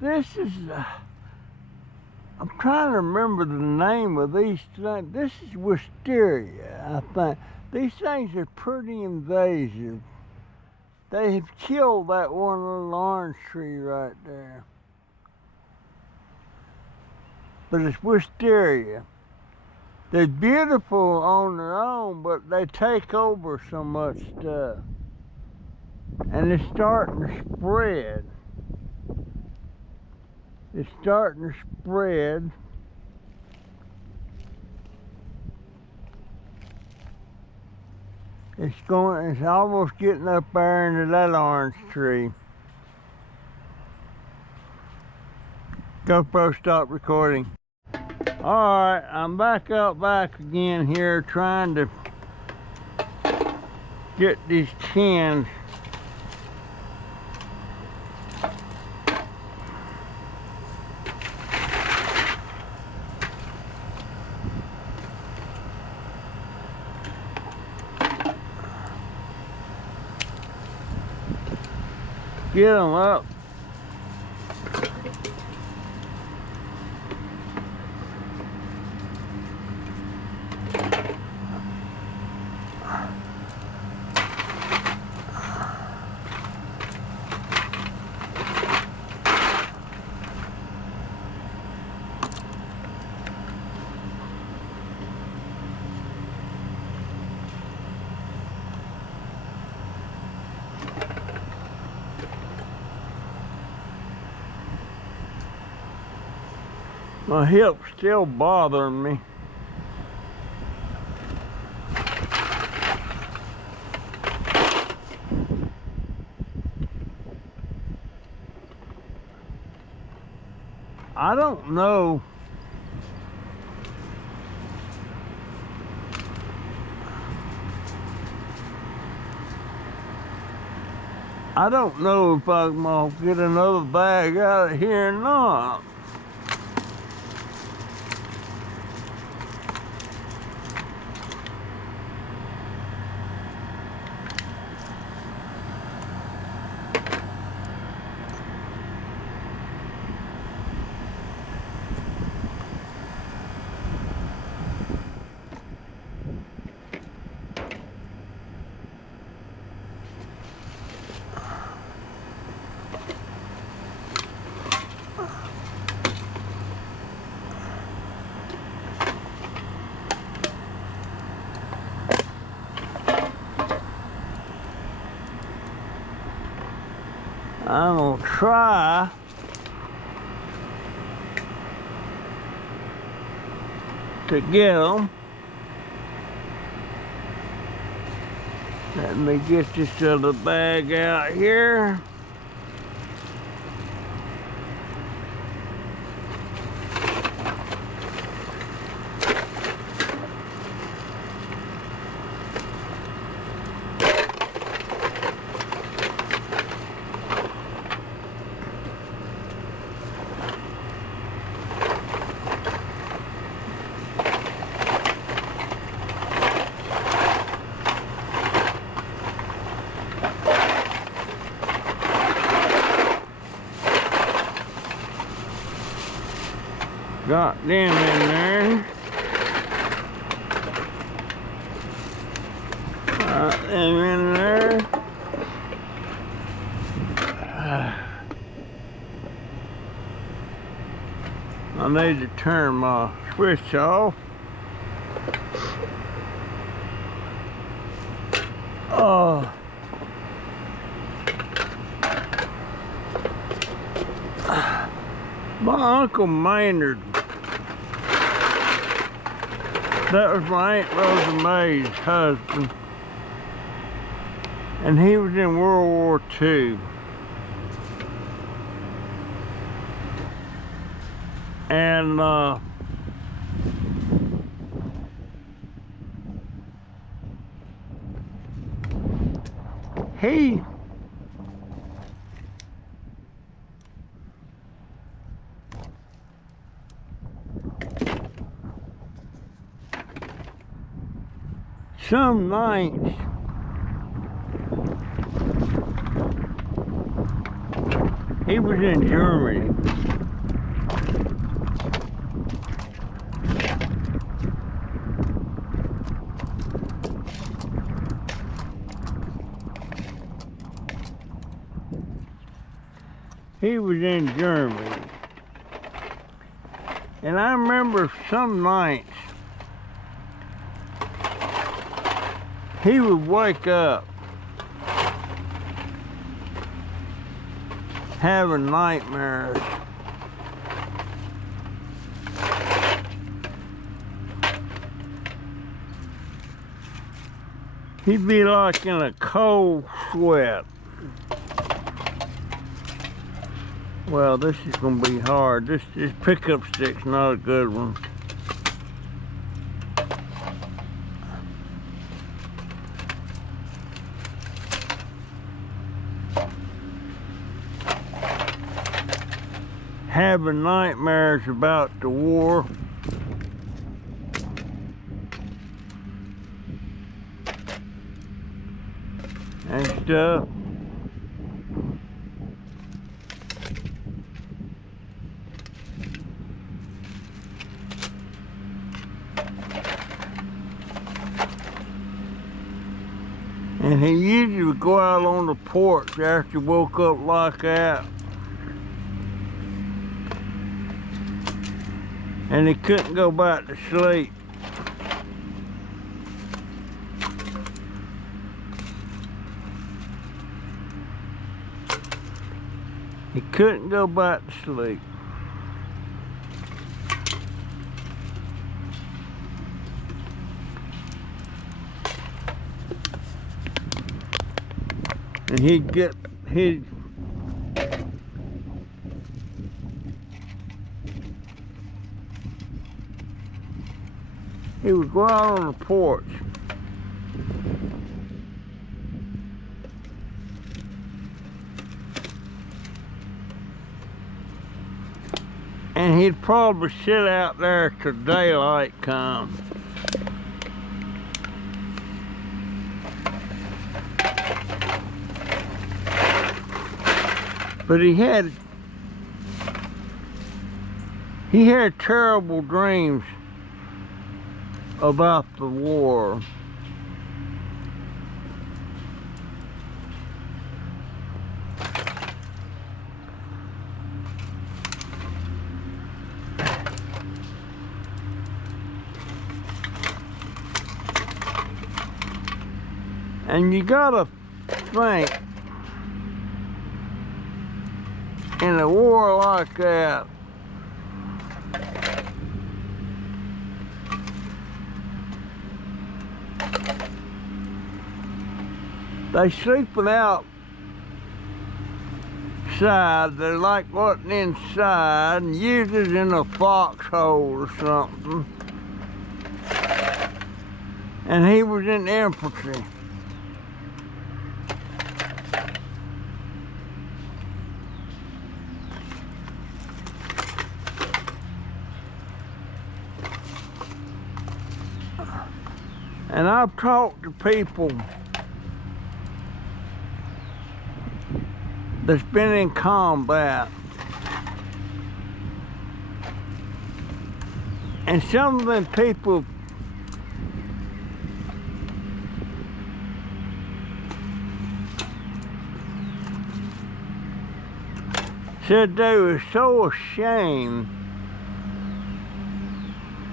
This is, I'm trying to remember the name of these things. This is wisteria, I think. These things are pretty invasive. They have killed that one little orange tree right there. But it's wisteria. They're beautiful on their own, but they take over so much stuff. And it's starting to spread. It's starting to spread. It's almost getting up there into that orange tree. GoPro, stop recording. Alright, I'm back again here trying to get these cans. Get them up. My hip's still bothering me. I don't know. I don't know if I'm gonna get another bag out of here or not. I'm gonna try to get them. Let me get this other bag out here. Got them in there. Got them in there. I need to turn my switch off. Oh. My Uncle Maynard. That was my Aunt Rosa May's husband. And he was in World War II. And he some nights he was in Germany. He was in Germany. And I remember some nights he would wake up having nightmares. He'd be like in a cold sweat. Well, this is gonna be hard. This pickup stick's not a good one. Having nightmares about the war. And stuff. And he usually would go out on the porch after he woke up like that. And he couldn't go back to sleep. He couldn't go back to sleep. And he would go out on the porch and he'd probably sit out there till daylight comes. But he had terrible dreams about the war. And you gotta think, in a war like that, they sleeping outside. They're like wasn't inside, and usually in a foxhole or something. And he was in infantry. And I've talked to people that's been in combat, and some of them people said they were so ashamed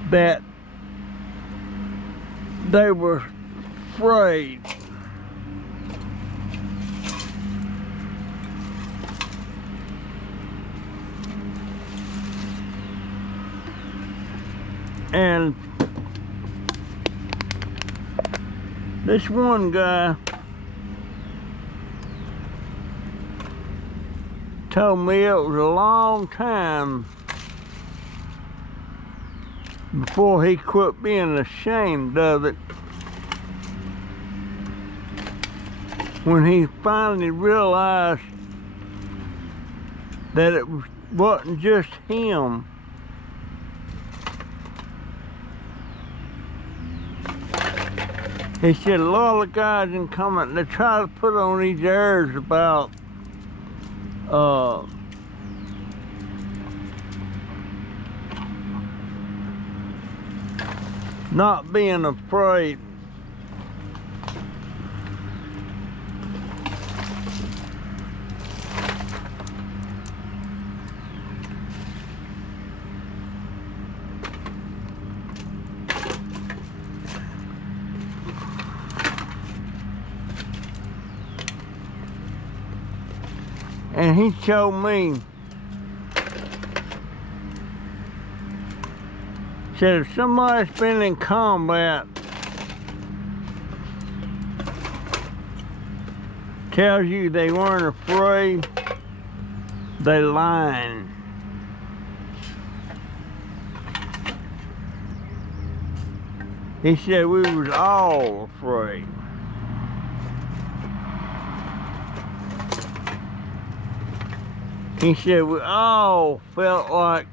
that they were afraid. And this one guy told me it was a long time before he quit being ashamed of it, when he finally realized that it wasn't just him. He said a lot of guys in comment, they try to put on these airs about not being afraid. And he showed me, said if somebody's been in combat, tells you they weren't afraid, they lying. He said we was all afraid. He said we all felt like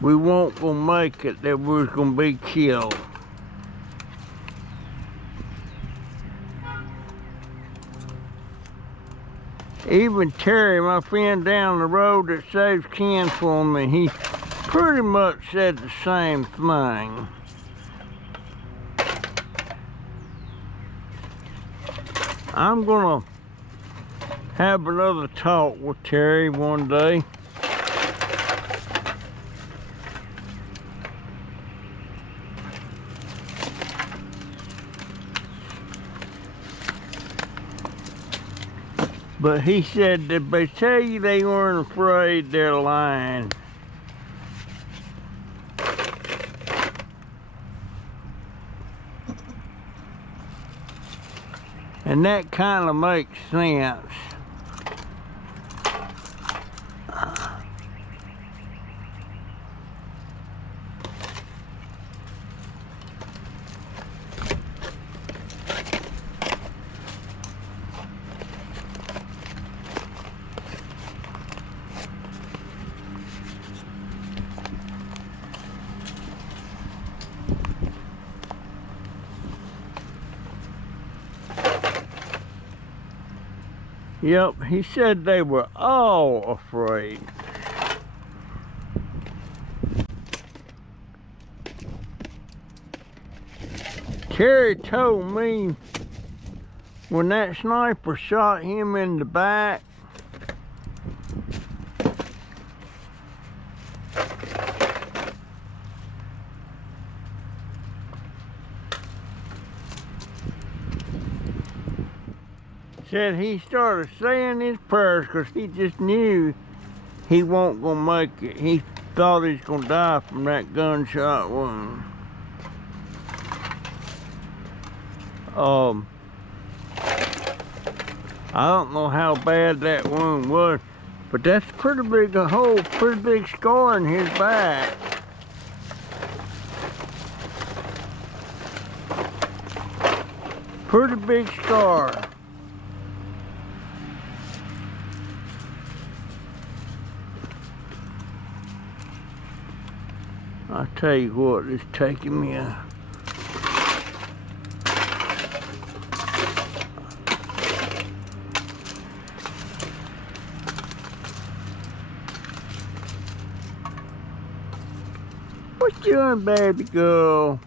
we weren't gonna make it, that we was gonna be killed. Even Terry, my friend down the road that saves Ken for me, he pretty much said the same thing. I'm gonna have another talk with Terry one day. But he said that they tell you they weren't afraid, they're lying. And that kind of makes sense. Yep, he said they were all afraid. Terry told me when that sniper shot him in the back, said he started saying his prayers because he just knew he wasn't gonna make it. He thought he was gonna die from that gunshot wound. I don't know how bad that wound was, but that's pretty big a hole, pretty big scar in his back. Pretty big scar. I tell you what, it's taking me a what you doing, baby girl?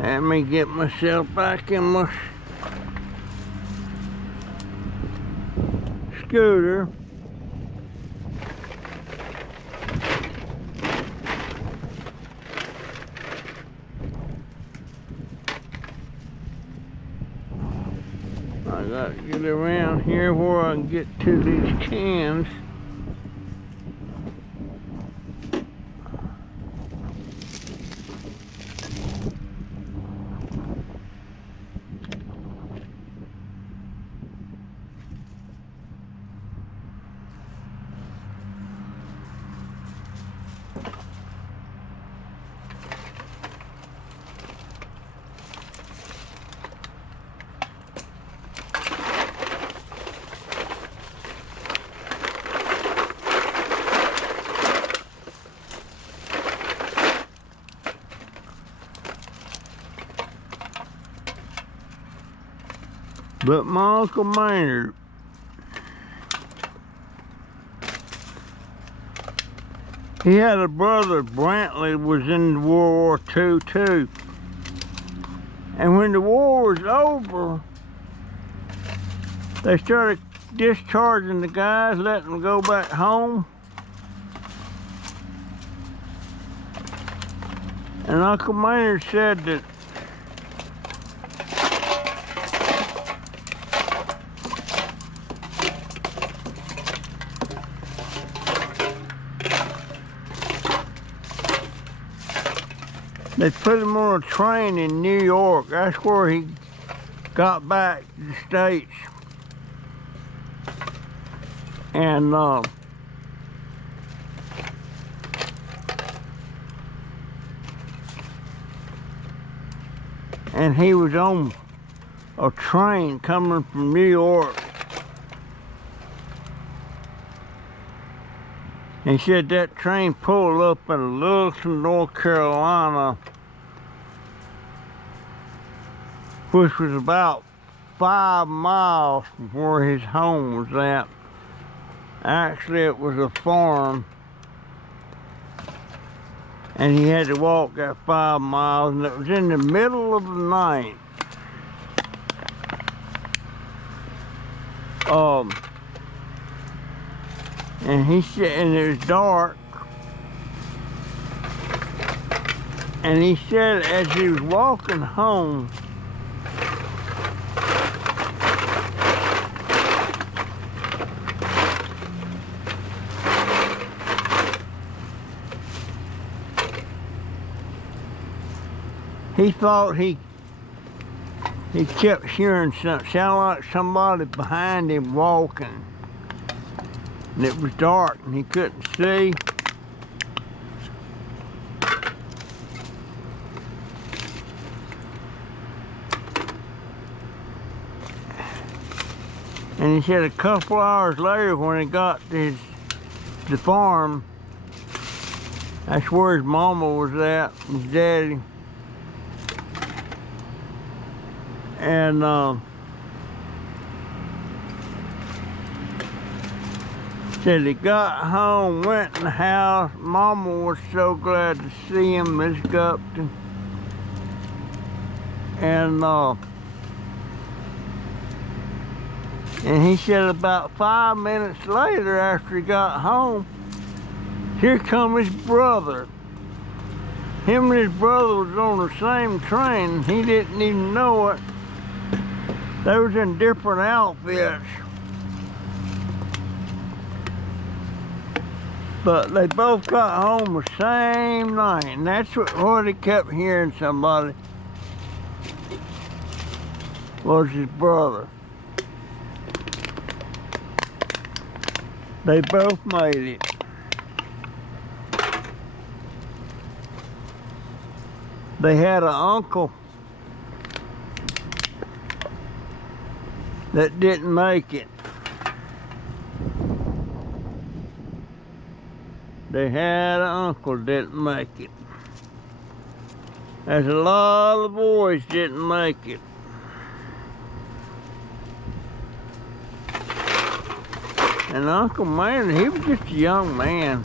Let me get myself back in my scooter. I gotta get around here where I can get to these cans. But my Uncle Maynard, he had a brother, Brantley, was in World War II too. And when the war was over, they started discharging the guys, letting them go back home. And Uncle Maynard said that they put him on a train in New York. That's where he got back to the States. And he was on a train coming from New York. He said that train pulled up in Littleton, North Carolina, which was about 5 miles from where his home was at. Actually, it was a farm, and he had to walk that 5 miles, and it was in the middle of the night. And he said, and it was dark, and he said as he was walking home, he thought he kept hearing something, sounded like somebody behind him walking. And it was dark and he couldn't see. And he said a couple hours later when he got to the farm, that's where his mama was at, his daddy. And said he got home, went in the house. Mama was so glad to see him, Miss Gupton. And he said about 5 minutes later, after he got home, here come his brother. Him and his brother was on the same train. He didn't even know it. They was in different outfits. But they both got home the same night, and that's what he kept hearing somebody was his brother. They both made it. They had an uncle that didn't make it. They had an uncle that didn't make it. There's a lot of boys didn't make it. And Uncle Maynard, he was just a young man.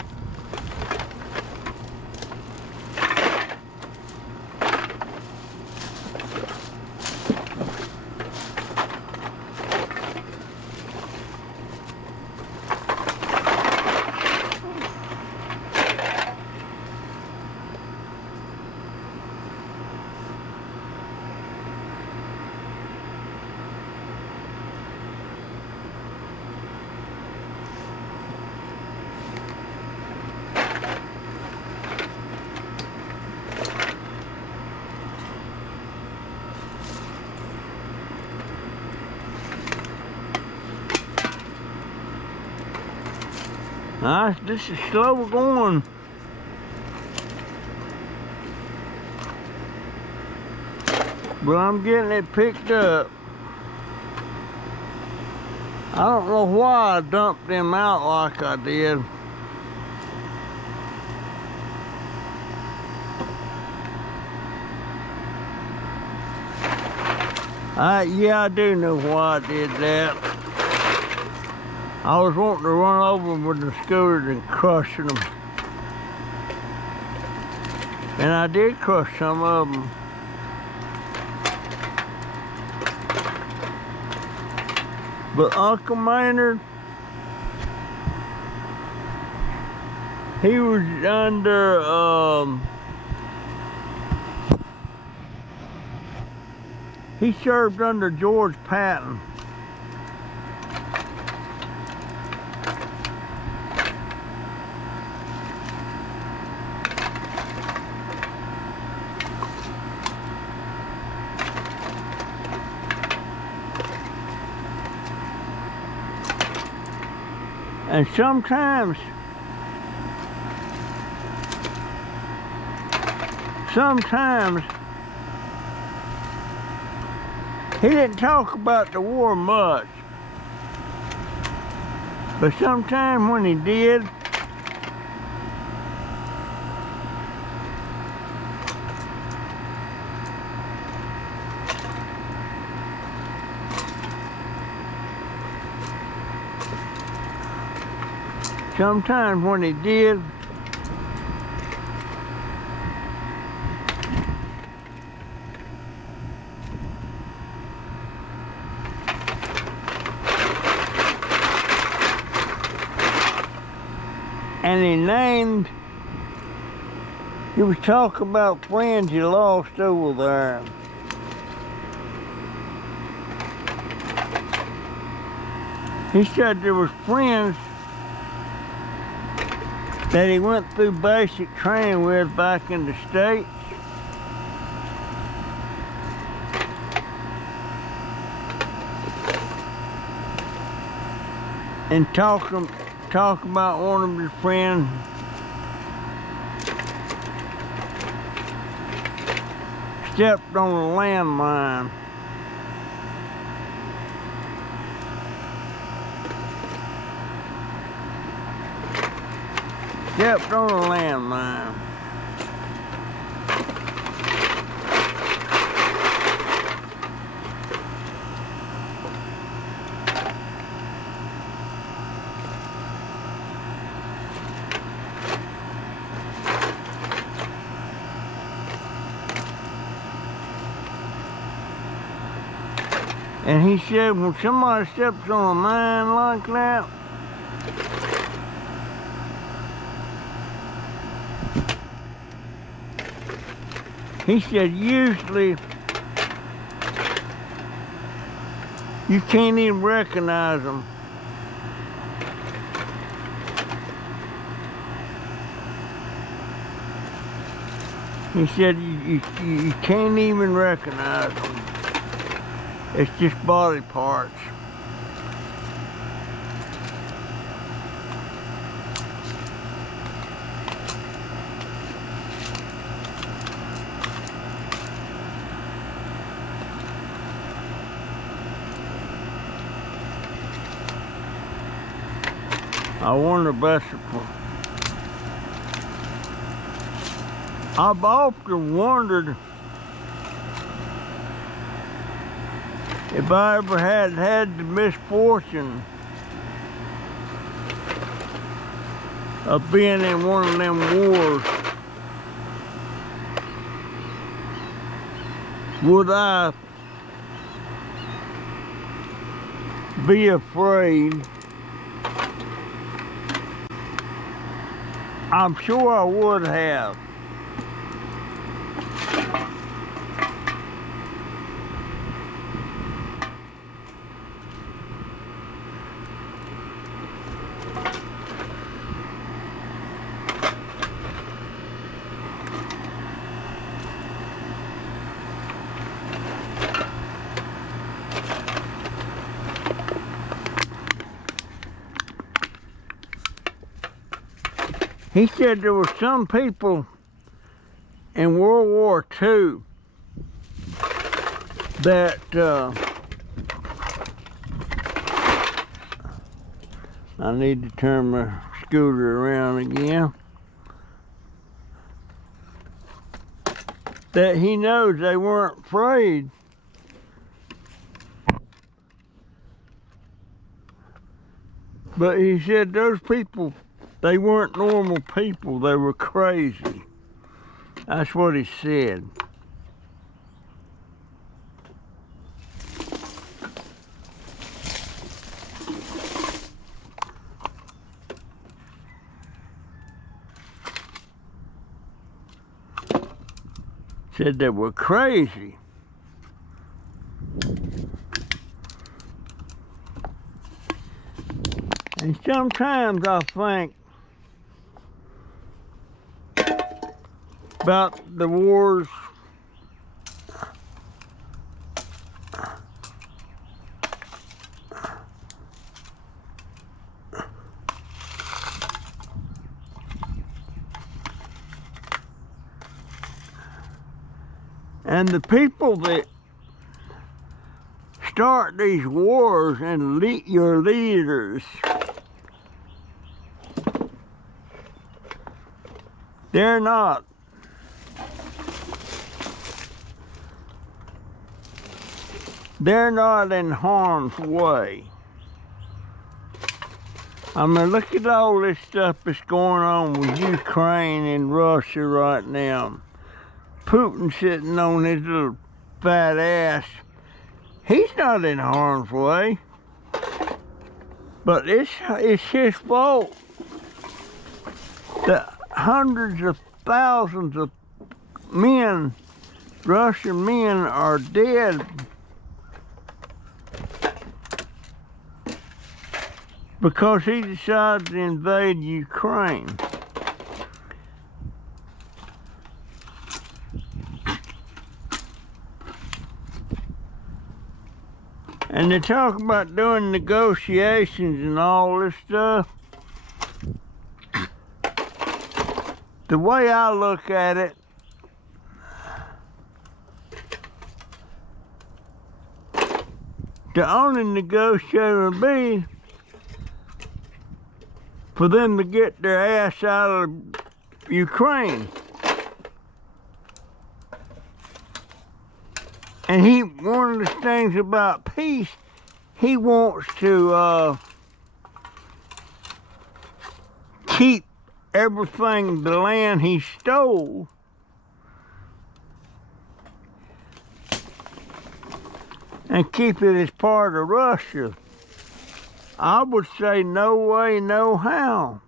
This is slow going. But I'm getting it picked up. I don't know why I dumped them out like I did. Yeah, I do know why I did that. I was wanting to run over them with the scooters and crushing them. And I did crush some of them. But Uncle Maynard, he was under, he served under George Patton. And sometimes he didn't talk about the war much, but sometimes when he did, and he was talking about friends he lost over there. He said there was friends that he went through basic training with back in the States. And talk about one of his friends stepped on a landmine. Stepped on a landmine. And he said when somebody steps on a mine like that, he said usually you can't even recognize them. He said you can't even recognize them. It's just body parts. I wonder if that's I've often wondered if I ever had the misfortune of being in one of them wars, would I be afraid? I'm sure I would have. He said there were some people in World War II that I need to turn my scooter around again. That he knows they weren't afraid But he said those people, they weren't normal people, they were crazy. That's what he said. Said they were crazy. And sometimes I think about the wars and the people that start these wars and your leaders, they're not in harm's way. I mean, look at all this stuff that's going on with Ukraine and Russia right now. Putin sitting on his little fat ass. He's not in harm's way. But it's his fault that hundreds of thousands of men, Russian men, are dead because he decided to invade Ukraine. And they talk about doing negotiations and all this stuff. The way I look at it, the only negotiation would be for them to get their ass out of Ukraine. And one of the things about peace, he wants to keep everything, the land he stole, and keep it as part of Russia. I would say no way, no how.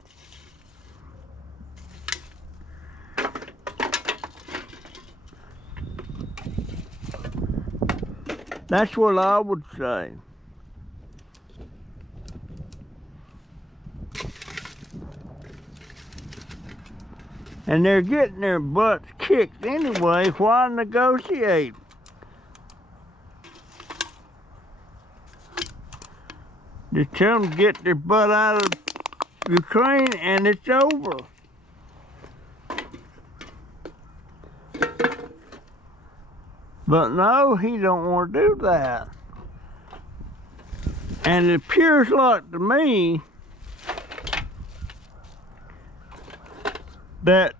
That's what I would say. And they're getting their butts kicked anyway. Why negotiate? Just tell them to get their butt out of Ukraine and it's over. But no, he don't want to do that. And it appears like to me that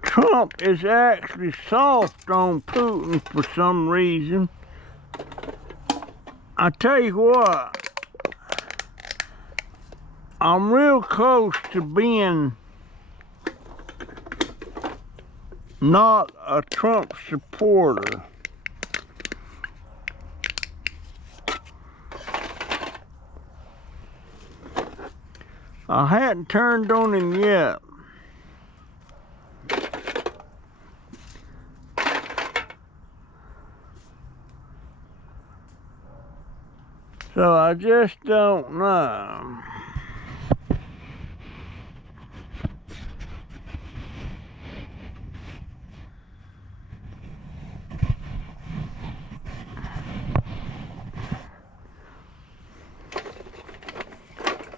Trump is actually soft on Putin for some reason. I tell you what, I'm real close to being not a Trump supporter. I hadn't turned on him yet. So I just don't know.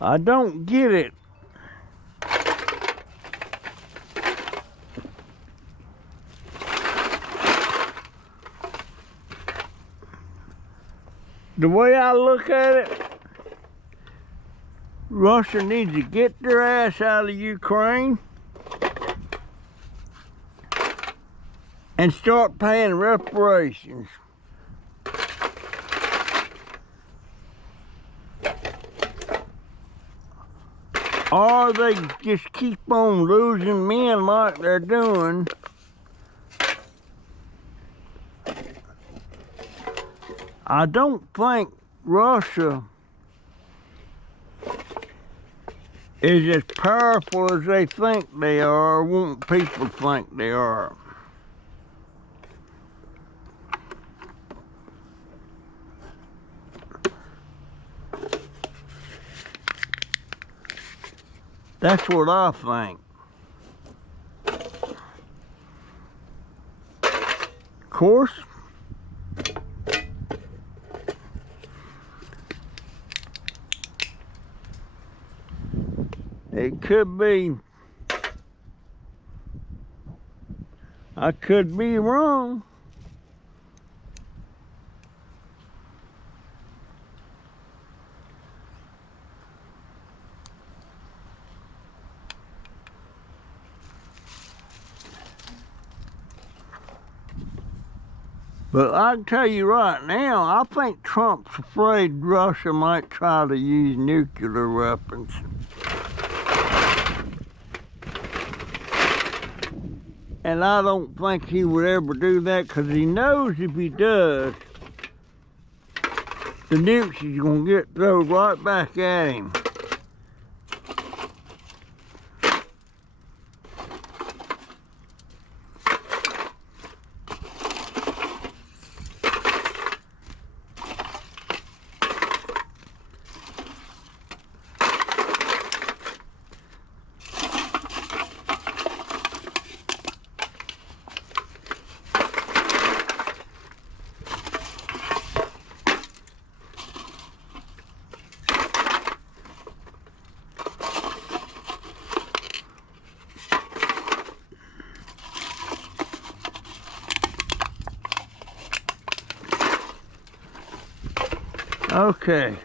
I don't get it. The way I look at it, Russia needs to get their ass out of Ukraine and start paying reparations. or they just keep on losing men like they're doing. I don't think Russia is as powerful as they think they are, or want people to think they are. That's what I think. Of course, it could be, I could be wrong. But I can tell you right now, I think Trump's afraid Russia might try to use nuclear weapons. And I don't think he would ever do that, because he knows if he does, the nukes is going to get thrown right back at him. Okay.